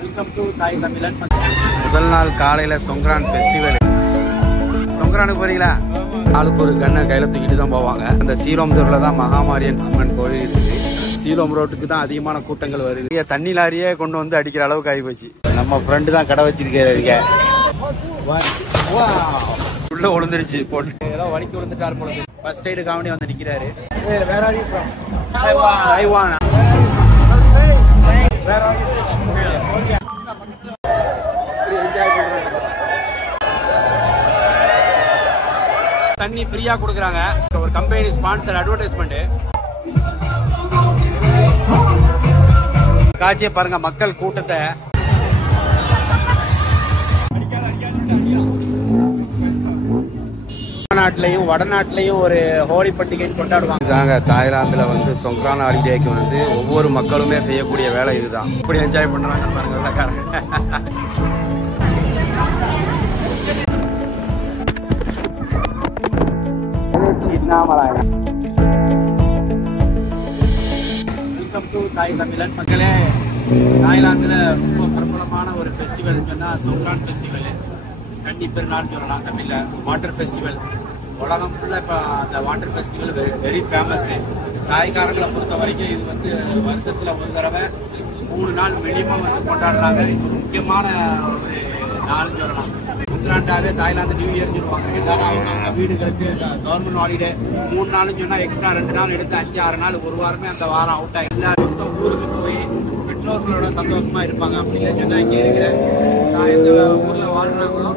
Welcome to தாய் தமிழன். முதல் நாள் காலையில் சொங்கரான் ஃபெஸ்டிவல். சொங்கரானுக்கு போறீங்களா? ஆளுக்கு ஒரு கண்ணை கையில் தூக்கிட்டு தான் போவாங்க. அந்த சீலோம்பூரில் தான் மகாமாரியன் அம்மன் கோவில் இருக்குது. சீலோம் ரோட்டுக்கு தான் அதிகமான கூட்டங்கள் வருது. தண்ணி லாரியே கொண்டு வந்து அடிக்கிற அளவுக்கு ஆகி போச்சு. நம்ம ஃப்ரெண்டு தான் கடை வச்சிருக்க உள்ள விழுந்துருச்சு போட்டு ஏதோ வலிக்கு விழுந்துட்டாரு போல. ஃபர்ஸ்ட் எய்டு காமெடி வந்து நிற்கிறாரு. தண்ணி ஃப்ரீயா கொடுக்குறாங்க. ஒரு கம்பெனி ஸ்பான்சர் அட்வர்டைஸ்மெண்ட். காட்சியை பாருங்க, மக்கள் கூட்டத்தை. நாட்டிலையும் வடநாட்டிலையும் ஒரு ஹோலி பண்டிகை கொண்டாடுவாங்க. தாய்லாந்துல வந்து சொங்கரான் ஹாலிடேக்கு வந்து ஒவ்வொரு மக்களுமே செய்யக்கூடிய வேலை இதுதான். இப்படி என்ஜாய் பண்றாங்க பாருங்க. வெல்கம் டு தாய் தமிழன். மக்களே, தாய்லாந்துல ரொம்ப பிரபலமான ஒரு ஃபெஸ்டிவல் சொன்னா சொங்கரான் ஃபெஸ்டிவல். தண்ணி பெருநாள் சொல்லலாம் தமிழ்ல. வாட்டர் ஃபெஸ்டிவல் உலகம் ஃபுல்லாக இப்போ அந்த வாட்டர் ஃபெஸ்டிவல் வெரி ஃபேமஸ். தாய்க்காரங்களை பொறுத்த வரைக்கும் இது வந்து வருஷத்தில் ஒரு தடவை 3 நாள் மினிமம் வந்து கொண்டாடுறாங்க. இது முக்கியமான ஒரு நாள் சொல்லலாம். புத்தாண்டாவே தாய்லாந்து நியூ இயர்னு சொல்லுவாங்க. எல்லாரும் அவங்க வீடுகளுக்கு கவர்மெண்ட் ஹாலிடே 3 நாள்னு சொன்னால் எக்ஸ்ட்ரா 2 நாள் எடுத்து 5-6 நாள் ஒரு வாரமே அந்த வாரம் அவுட் ஆகி எல்லாரும் ஊருக்கு போய் பெற்றோர்களோட சந்தோஷமா இருப்பாங்க. அப்படின்னு சொன்னால் இங்கே இருக்கிற எந்த ஊரில் வாழ்றாங்களோ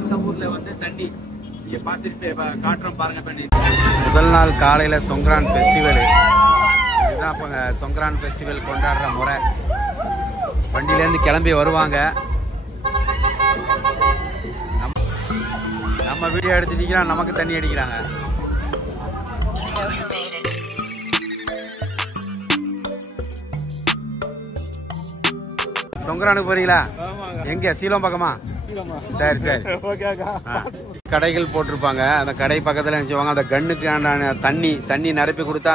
அந்த ஊரில் வந்து தண்ணி பார்த்துட்டு காட்டுறோம் பாருங்க. முதல் நாள் காலையில சொங்கரான் ஃபெஸ்டிவல். இதுதான் இப்போ சொங்கரான் ஃபெஸ்டிவல் கொண்டாடுற முறை. வண்டியிலேருந்து கிளம்பி வருவாங்க. நம்ம வீடியோ எடுத்துட்டீங்கன்னா நமக்கு தண்ணி அடிக்கிறாங்க. சொங்கரானுக்கு போறீங்களா? எங்க? சீலம் பக்கமா? சரி சரி. கடைகள் போட்டிருப்பாங்க. அந்த கடை பக்கத்துல நினைச்சுவாங்க அந்த கண்ணுக்கான தண்ணி நிரப்பி கொடுத்தா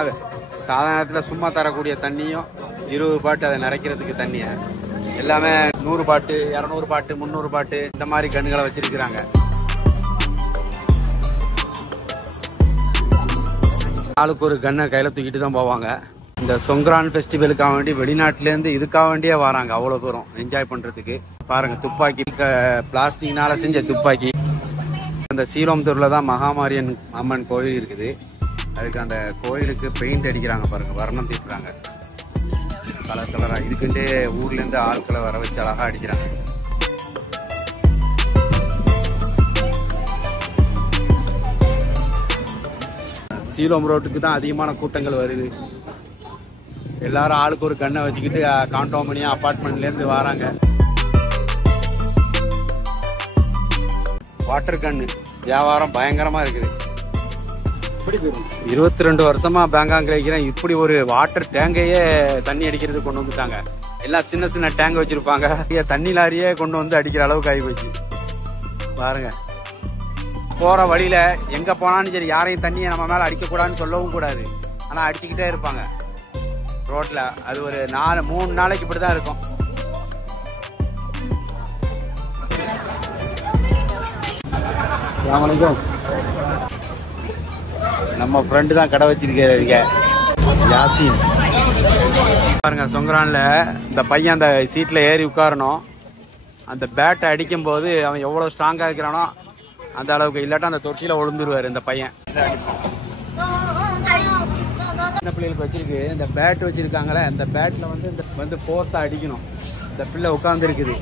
சாதாரணத்துல சும்மா தரக்கூடிய தண்ணியும் 20 பாட்டு அதை நிறைக்கிறதுக்கு தண்ணிய எல்லாமே 100 பாட்டு 200 பாட்டு 300 பாட்டு இந்த மாதிரி கண்ணுகளை வச்சிருக்கிறாங்க. ஆளுக்கு ஒரு கண்ணை கையில தூக்கிட்டு தான் போவாங்க. இந்த சொங்கரான் ஃபெஸ்டிவலுக்காக வேண்டி வெளிநாட்டிலேருந்து இதுக்காக வேண்டியே வராங்க. அவ்வளோ தூரம் என்ஜாய் பண்ணுறதுக்கு. பாருங்க, துப்பாக்கி, பிளாஸ்டிக்னால செஞ்ச துப்பாக்கி. அந்த சீலோம்பூரில் தான் மகாமாரியன் அம்மன் கோவில் இருக்குது. அதுக்கு அந்த கோயிலுக்கு பெயிண்ட் அடிக்கிறாங்க பாருங்க, வர்ணம் தீட்டுறாங்க கலர் கலராக. இதுக்குண்டே ஊர்லேருந்து ஆட்களை வர வச்சு அழகாக அடிக்கிறாங்க. சீலோம் ரோட்டுக்கு தான் அதிகமான கூட்டங்கள் வருது. எல்லாரும் ஆளுக்கு ஒரு கண்ணை வச்சுக்கிட்டு காண்டோமனியா அபார்ட்மெண்ட்லேருந்து வராங்க. வாட்டர் கன்னு வியாபாரம் பயங்கரமா இருக்குது. 22 வருஷமா பேங்காங்ல இருக்கிறேன். இப்படி ஒரு வாட்டர் டேங்கையே தண்ணி அடிக்கிறதுக்கு கொண்டு வந்துட்டாங்க. எல்லாம் சின்ன சின்ன டேங்க் வச்சிருப்பாங்க. தண்ணி லாரியே கொண்டு வந்து அடிக்கிற அளவுக்கு ஆகி போச்சு பாருங்க. போற வழியில எங்க போனாலும் சரி, யாரையும் தண்ணியை நம்ம மேல அடிக்க கூடாதுன்னு சொல்லவும் கூடாது. ஆனா அடிச்சுக்கிட்டே இருப்பாங்க ரோட்ல. அது ஒரு 3 நாளைக்கு இப்படிதான் இருக்கும். நம்ம ஃப்ரெண்டு தான் கடை வச்சிருக்க யாசின். பாருங்க, சொங்கரான்ல இந்த பையன் அந்த சீட்ல ஏறி உட்காரணும். அந்த பேட்டை அடிக்கும் போது அவன் எவ்வளவு ஸ்ட்ராங்கா இருக்கிறானோ அந்த அளவுக்கு, இல்லாட்டா அந்த தொட்டியில விழுந்துருவாரு இந்த பையன். சின்ன பிள்ளைகளுக்கு வச்சிருக்கு இந்த பேட் வச்சிருக்காங்களே, அந்த பேட்ல வந்து ஃபோர்ஸா அடிக்கணும். இந்த பிள்ளை உட்கார்ந்து இருக்குது.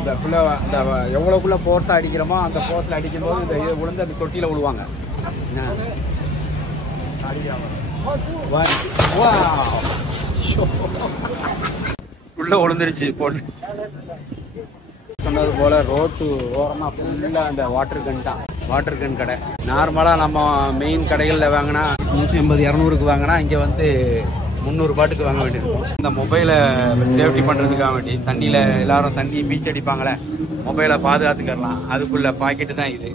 இந்த பிள்ளை அந்த எவ்வளவுக்குள்ள ஃபோர்ஸா அடிக்கிறோமோ அந்த ஃபோர்ஸ்ல அடிக்கும் போது இந்த இது விழுந்து அந்த தொட்டியில விழுவாங்க. உள்ள விழுந்துருச்சு போட்டு. சொன்னது போல ரோட்டு ஓரமா ஃபுல்லா அந்த வாட்டர் கன் தான். வாட்டர் கன் கடை. நார்மலா நம்ம மெயின் கடைகள்ல வாங்கினா 150-200க்கு வாங்கினா இங்க வந்து 300 பாட்டுக்கு வாங்க வேண்டியிருக்கும். இந்த மொபைலை சேஃப்டி பண்றதுக்காக வேண்டி தண்ணியில எல்லாரும் தண்ணி பீச் அடிப்பாங்களே, மொபைலை பாதுகாத்துக்கலாம். அதுக்குள்ள பாக்கெட்டு தான் இது.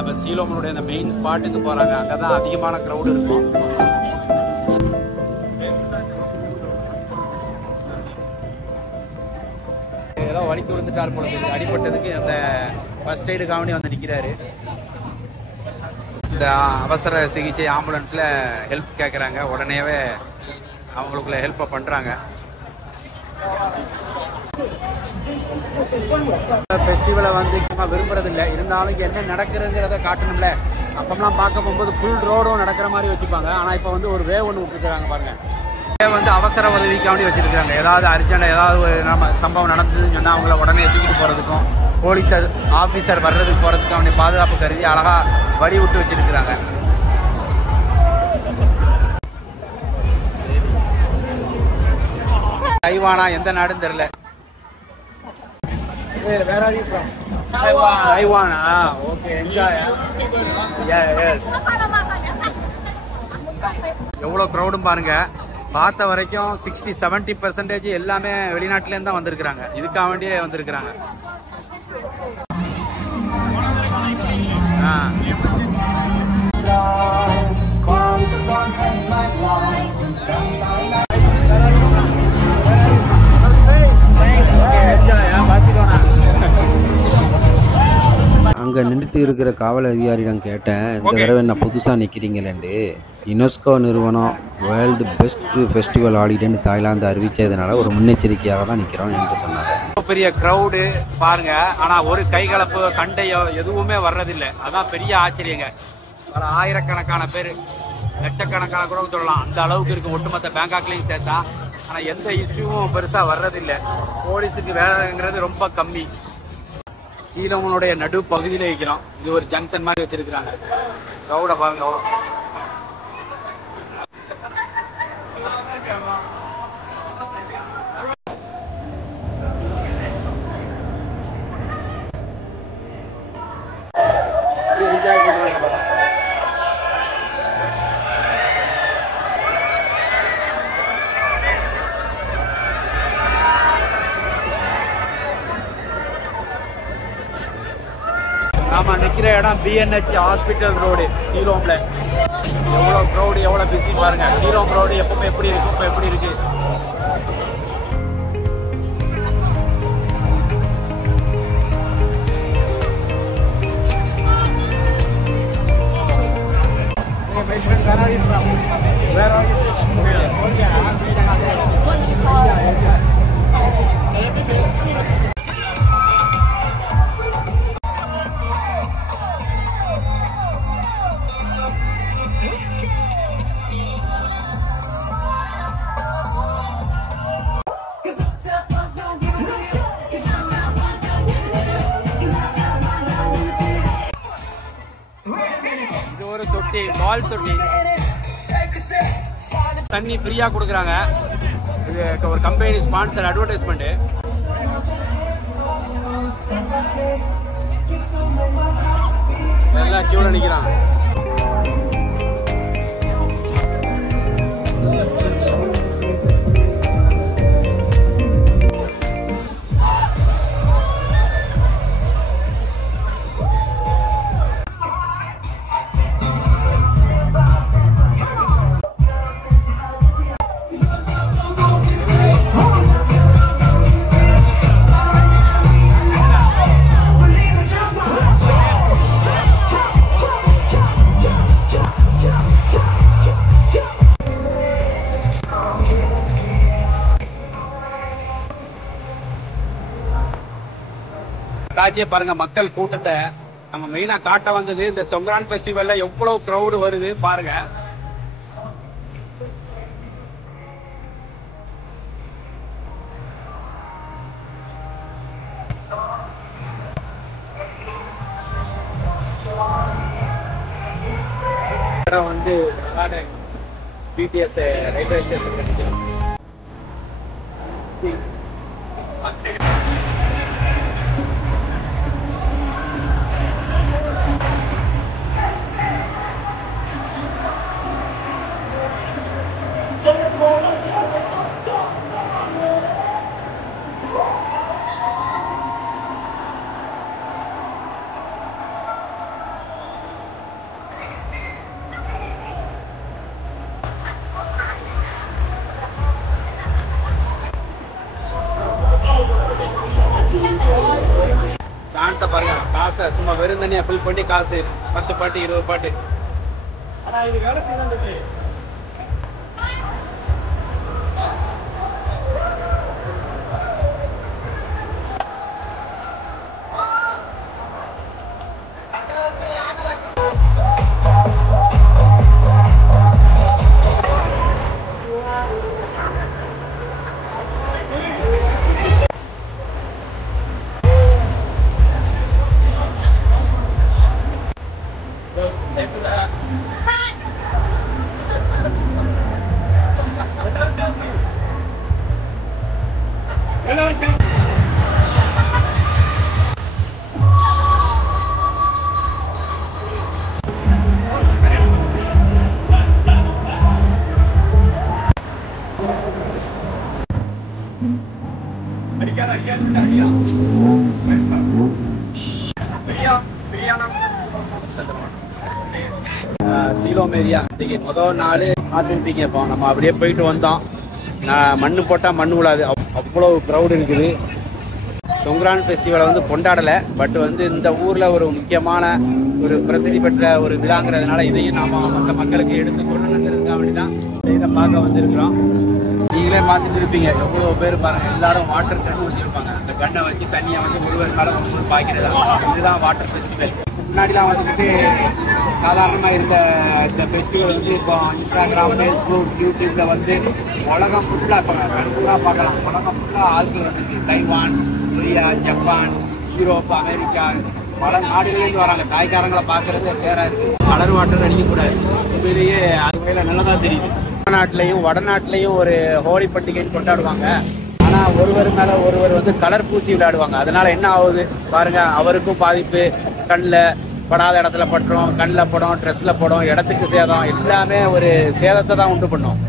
இப்போ சீலோமனுடைய அந்த மெயின் ஸ்பாட்டுக்கு போகிறாங்க. அங்கே தான் அதிகமான க்ரௌடு இருக்கும். ஏதோ வலிக்கு விழுந்துட்டார் போல தெரியுது. அடிப்பட்டதுக்கு அந்த ஃபர்ஸ்ட் எய்டுக்காக வந்து நிற்கிறாரு. இந்த அவசர சிகிச்சை ஆம்புலன்ஸில் ஹெல்ப் கேட்குறாங்க. உடனேவே அவங்களுக்குள்ள ஹெல்ப்பை பண்ணுறாங்க. ஃபெஸ்டிவலை வந்து சும்மா விரும்புறதில்லை, இருந்தாலும் இங்கே என்ன நடக்குதுங்கிறத காட்டணும்ல. அப்போம்லாம் பார்க்க போகும்போது ஃபுல் ரோடும் நடக்கிற மாதிரி வச்சுப்பாங்க. ஆனால் இப்போ வந்து ஒரு வேவ் ஒன்று விட்டுருக்காங்க பாருங்கள். வந்து அவசர உதவிக்காண்டி வச்சுருக்காங்க. ஏதாவது அர்ஜென்ட் ஏதாவது நம்ம சம்பவம் நடந்ததுன்னு சொன்னால் அவங்கள உடனே தூக்கிட்டு போகிறதுக்கும் போலீஸர் ஆஃபீஸர் வர்றதுக்கு போகிறதுக்கு அவனுடைய பாதுகாப்பு கருதி அழகாக வழி விட்டு வச்சிருக்கிறாங்க. தைவானா எந்த நாடுன்னு தெரியல. தைவானா ஓகே என்ஜாய். எவ்வளோ க்ரௌடும் பாருங்க. பார்த்த வரைக்கும் 60-70% எல்லாமே வெளிநாட்டிலேருந்து தான் வந்திருக்கிறாங்க. இதுக்காக வேண்டியே வந்திருக்கிறாங்க. அங்கே நின்றுட்டு இருக்கிற காவல் அதிகாரியிடம் கேட்டேன், இந்த தடவை என்ன புதுசாக நிற்கிறீங்களேண்டு. யுனெஸ்கோ நிறுவனம் வேர்ல்டு பெஸ்ட் ஃபெஸ்டிவல் ஹாலிடேன்னு தாய்லாந்து அறிவித்ததுனால ஒரு முன்னெச்சரிக்கையாக தான் நிற்கிறோம் என்று சொன்னாங்க. பெரிய க்ரௌடு பாருங்க. ஆனால் ஒரு கைகலப்பு சண்டையோ எதுவுமே வர்றதில்லை. அதான் பெரிய ஆச்சரியங்க. பல ஆயிரக்கணக்கான பேர், லட்சக்கணக்கான கூட சொல்லலாம், அந்த அளவுக்கு இருக்கும் ஒட்டுமொத்த பேங்காக்லையும் சேர்த்தா. ஆனால் எந்த இஷ்யூவும் பெருசாக வர்றதில்லை. போலீஸுக்கு வேலைங்கிறது ரொம்ப கம்மி. சீலோமனுடைய நடு பகுதியில் வைக்கிறோம். இது ஒரு ஜங்ஷன் மாதிரி வச்சிருக்கிறாங்க. க்ரௌட பாருங்க. நாம நிற்கிற இடம் பிஎன்ஹெச் ஹாஸ்பிட்டல் ரோடு சீலோம்ல. எவ்வளோ க்ரௌடு, எவ்வளோ பிஸி பாருங்க. சீலோம் ரோடு எப்பவுமே எப்படி இருக்கு, இப்போ எப்படி இருக்கு. இது ஒரு தொட்டி, பால் தொட்டி. தண்ணி ஃப்ரீயா கொடுக்குறாங்க. இது ஒரு கம்பெனி ஸ்பான்சர் அட்வர்டைஸ்மெண்ட். எல்லாம் கியூல நிக்கிறாங்க. காட்சியை பாருங்க. மக்கள் கூட்டத்தை நம்ம மெயினா காட்ட வந்தது. இந்த சொங்கரான் ஃபெஸ்டிவல்ல எவ்வளவு கிரௌடு வருது பாருங்க. வந்து பிடிஎஸ் ரயில்வே ஸ்டேஷன். டான்ஸை பாருங்க, காசை சும்மா வெறும் தண்ணியை ஃபில் பண்ணி காசு 10 பாட்டு 20 பாட்டு. ஆனால் இது வேலை செய்யறது சீலோம் ஏரியா இன்னைக்கு முதல் நாள் பார்த்துருப்பீங்க. இப்போ நம்ம அப்படியே போயிட்டு வந்தோம். நான் மண்ணு போட்டால் மண்ணு விழாது, அவ்வளோ க்ரௌடு இருக்குது. சொங்க்ரான் ஃபெஸ்டிவலை வந்து கொண்டாடலை, பட் வந்து இந்த ஊரில் ஒரு முக்கியமான ஒரு பிரசித்தி பெற்ற ஒரு விழாங்கிறதுனால இதையும் நாம் மற்ற மக்களுக்கு எடுத்து சொல்லணுங்கிறதுக்காக வேண்டி தான் இதை பார்க்க வந்திருக்கிறோம். நீங்களே பார்த்துட்டு இருப்பீங்க, எவ்வளோ பேர் பாருங்கள். எல்லாரும் வாட்டர் கன்று வச்சுருப்பாங்க. அந்த கண்ணை வச்சு தண்ணியை வந்து ஒருவர் மேலே ஒருவர் பாய்க்கிறது. இதுதான் வாட்டர் ஃபெஸ்டிவல். முன்னாடிலாம் வந்துக்கிட்டு சாதாரணமாக இருந்த இந்த ஃபெஸ்டிவல் வந்து இப்போ இன்ஸ்டாகிராம், ஃபேஸ்புக், யூடியூப்பில் வந்து உலகம் ஃபுல்லாக இப்போ கண்கூடாக பார்க்கலாம். உலகம் ஃபுல்லாக ஆட்கள் வந்துருக்கு. Taiwan, Korea, Japan, Europe, America, பல நாடுகளிலேருந்து வராங்க. தாய்க்காரங்களை பார்க்குறது வேறாக இருக்குது. கலர் வாட்டர் அடிக்கக்கூடாது. உண்மையிலேயே அது வகையில் நல்லதாக தெரியுது. நாட்டிலையும் வடநாட்டிலையும் ஒரு ஹோலி பண்டிகைன்னு கொண்டாடுவாங்க. ஆனால் ஒருவர் மேலே ஒருவர் வந்து கலர் பூசி விளையாடுவாங்க. அதனால் என்ன ஆகுது பாருங்கள், அவருக்கும் பாதிப்பு. கண்ணில் படாத இடத்துல பட்டுரும், கண்ணில் படும், ட்ரெஸ்ஸில் படும், இடத்துக்கு சேதம், எல்லாமே ஒரு சேதத்தை தான் உண்டு பண்ணும்.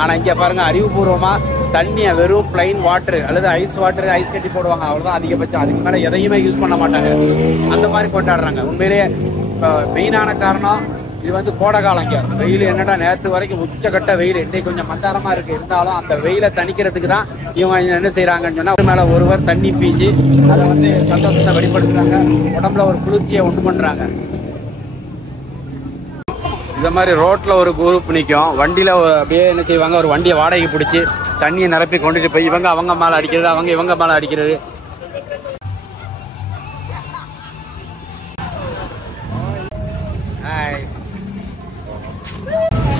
ஆனால் இங்கே பாருங்கள், அறிவுபூர்வமாக தண்ணியை வெறும் பிளைன் வாட்டரு அல்லது ஐஸ் வாட்டரு, ஐஸ் கட்டி போடுவாங்க. அவ்வளோதான் அதிகபட்சம். அதுக்கு மேலே எதையுமே யூஸ் பண்ண மாட்டாங்க. அந்த மாதிரி கொண்டாடுறாங்க. உண்மையிலேயே இப்போ மெயினான காரணம் இது வந்து கோடை காலம். இங்கே வெயில் என்னடா நேற்று வரைக்கும் உச்சக்கட்ட வெயில், இன்னைக்கு கொஞ்சம் மந்தாரமாக இருக்குது. இருந்தாலும் அந்த வெயிலை தணிக்கிறதுக்கு தான் இவங்க என்ன செய்கிறாங்கன்னு சொன்னால் ஒரு மேலே ஒருவர் தண்ணி பீச்சு அதை வந்து சந்தோஷத்தை வெளிப்படுத்துகிறாங்க. உடம்புல ஒரு குளிர்ச்சியை உண்டு பண்ணுறாங்க. இந்த மாதிரி ரோட்டில் ஒரு குரூப் நிற்கும். வண்டியில் அப்படியே என்ன செய்வாங்க, ஒரு வண்டியை வாடகைக்கு பிடிச்சி தண்ணியை நிரப்பி கொண்டுட்டு போய் இவங்க அவங்க மேலே அடிக்கிறது, அவங்க இவங்க மேலே அடிக்கிறது.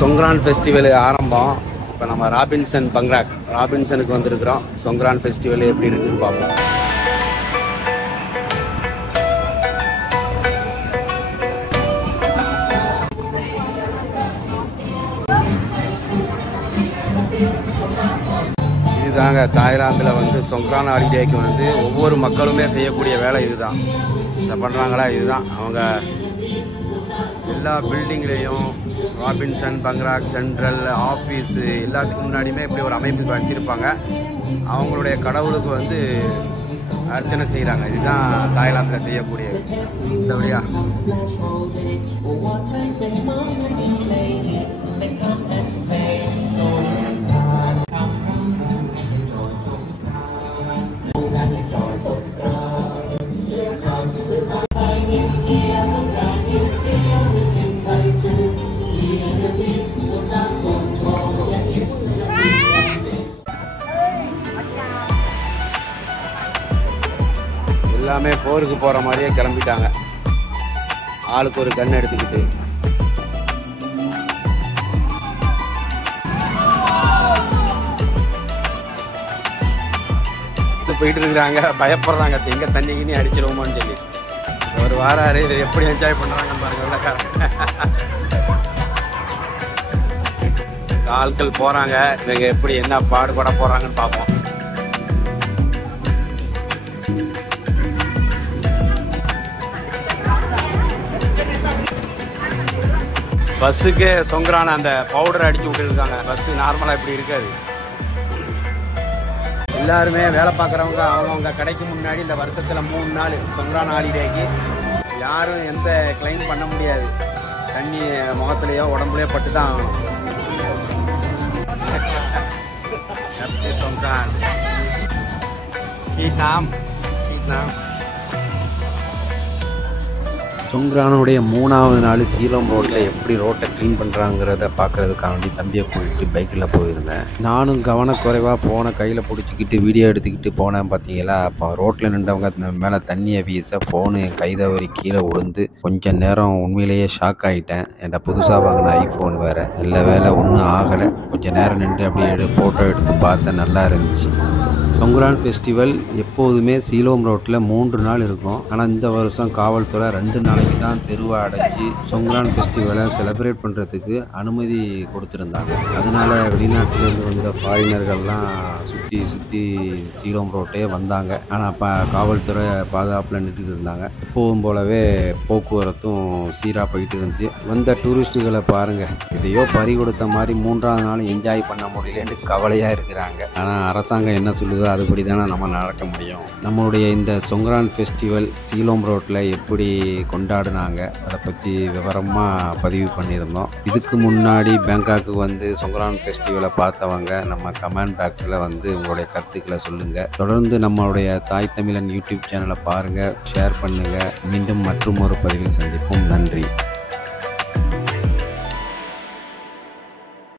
சொங்க்ரான் ஃபெஸ்டிவல் ஆரம்பம். இப்போ நம்ம ராபின்சனுக்கு வந்திருக்கிறோம். சொங்க்ரான் ஃபெஸ்டிவல் எப்படி இருக்குன்னு பார்ப்போம். இதுதாங்க தாய்லாந்தில் வந்து சொங்க்ரான் ஹாலிடேக்கு வந்து ஒவ்வொரு மக்களுமே செய்யக்கூடிய வேலை இதுதான். இதை பண்ணுறாங்களா, இதுதான் அவங்க எல்லா பில்டிங்லேயும் ராபின்சன், பங்ராக், சென்ட்ரல் ஆஃபீஸு எல்லாத்துக்கு முன்னாடியுமே இப்படி ஒரு அமைப்பு வச்சுருப்பாங்க. அவங்களுடைய கடவுளுக்கு வந்து அர்ச்சனை செய்கிறாங்க. இதுதான் தாய்லாந்தில் செய்யக்கூடிய சரியா. எல்லாமே போருக்கு போகிற மாதிரியே கிளம்பிட்டாங்க. ஆளுக்கு ஒரு கண் எடுத்துக்கிட்டு. போயிட்டு இருக்கிறாங்க, பயப்படுறாங்க எங்க தண்ணி கிண்ணி அடிச்சிருவோமான்னு சொல்லி. ஒரு வாராரு, இதை எப்படி என்ஜாய் பண்ணுறாங்க பாருங்க. ஆட்கள் போகிறாங்க, இவங்க எப்படி என்ன பாடுபட போகிறாங்கன்னு பார்ப்போம். பஸ்ஸுக்கு சொங்க்ரான் அந்த பவுடர் அடிச்சு விட்டுருக்காங்க. பஸ்ஸு நார்மலாக இப்படி இருக்காது. எல்லாருமே வேலை பார்க்குறவங்க அவங்கவுங்க கடைக்கு முன்னாடி இந்த வருஷத்தில் 3 நாள் சொங்க்ரான் ஹாலிடேக்கு யாரும் எந்த கிளைம் பண்ண முடியாது. தண்ணி முகத்துலையோ உடம்புலையோ பட்டு தான் ஆகணும். சொங்க்ரான் சீட்டாம் சொங்ரானுடைய 3வது நாள் சீலம் ரோட்டில் எப்படி ரோட்டை க்ளீன் பண்ணுறாங்கிறத பார்க்குறதுக்காண்டி தம்பியை கூட்டிகிட்டு பைக்கில் போயிருந்தேன். நானும் கவனக்குறைவாக ஃபோனை கையில் பிடிச்சிக்கிட்டு வீடியோ எடுத்துக்கிட்டு போனேன். பார்த்தீங்களா, அப்போ ரோட்டில் நின்றவங்க மேலே தண்ணியை வீச ஃபோனு என் கை தவறி கீழே விழுந்து கொஞ்சம் நேரம் உண்மையிலேயே ஷாக் ஆகிட்டேன். என்கிட்ட புதுசாக வாங்கின ஐஃபோன் வேறு. நல்ல வேலை ஒன்றும் ஆகலை. கொஞ்சம் நேரம் நின்று அப்படியே ஃபோட்டோ எடுத்து பார்த்தேன், நல்லா இருந்துச்சு. சொங்ரான் ஃபெஸ்டிவல் எப்போதுமே சீலோம் ரோட்டில் 3 நாள் இருக்கும். ஆனால் இந்த வருஷம் காவல்துறை 2 நாளைக்கு தான் தெருவை அடைச்சி சொங்ரான் ஃபெஸ்டிவலை செலிப்ரேட் பண்ணுறதுக்கு அனுமதி கொடுத்துருந்தாங்க. அதனால் வெளிநாட்டிலேருந்து வந்த ஃபாரினர்கள்லாம் சுற்றி சீலோம் ரோட்டே வந்தாங்க. ஆனால் அப்போ காவல்துறை பாதுகாப்பில் நின்றுட்டு இருந்தாங்க. எப்போவும் போலவே போக்குவரத்தும் சீராக போயிட்டு இருந்துச்சு. வந்த டூரிஸ்ட்டுகளை பாருங்கள், இதையோ பறி கொடுத்த மாதிரி 3ஆவது நாள் என்ஜாய் பண்ண முடியலன்னு கவலையாக இருக்கிறாங்க. ஆனால் அரசாங்கம் என்ன சொல்லுதோ அதுபடி தானே நம்ம நடக்க முடியும். நம்மளுடைய இந்த சொங்ரான் ஃபெஸ்டிவல் சீலோம் ரோட்டில் எப்படி கொண்டாடினாங்க அதை பற்றி விவரமாக பதிவு பண்ணியிருந்தோம். இதுக்கு முன்னாடி பேங்காக்கு வந்து சொங்ரான் ஃபெஸ்டிவலை பார்த்தவங்க நம்ம கமெண்ட் பாக்ஸில் வந்து உங்களுடைய கருத்துக்களை சொல்லுங்கள். தொடர்ந்து நம்மளுடைய தாய் தமிழன் யூடியூப் சேனலை பாருங்கள், ஷேர் பண்ணுங்கள். மீண்டும் மற்றும் ஒரு பதிவில் சந்திப்போம். நன்றி.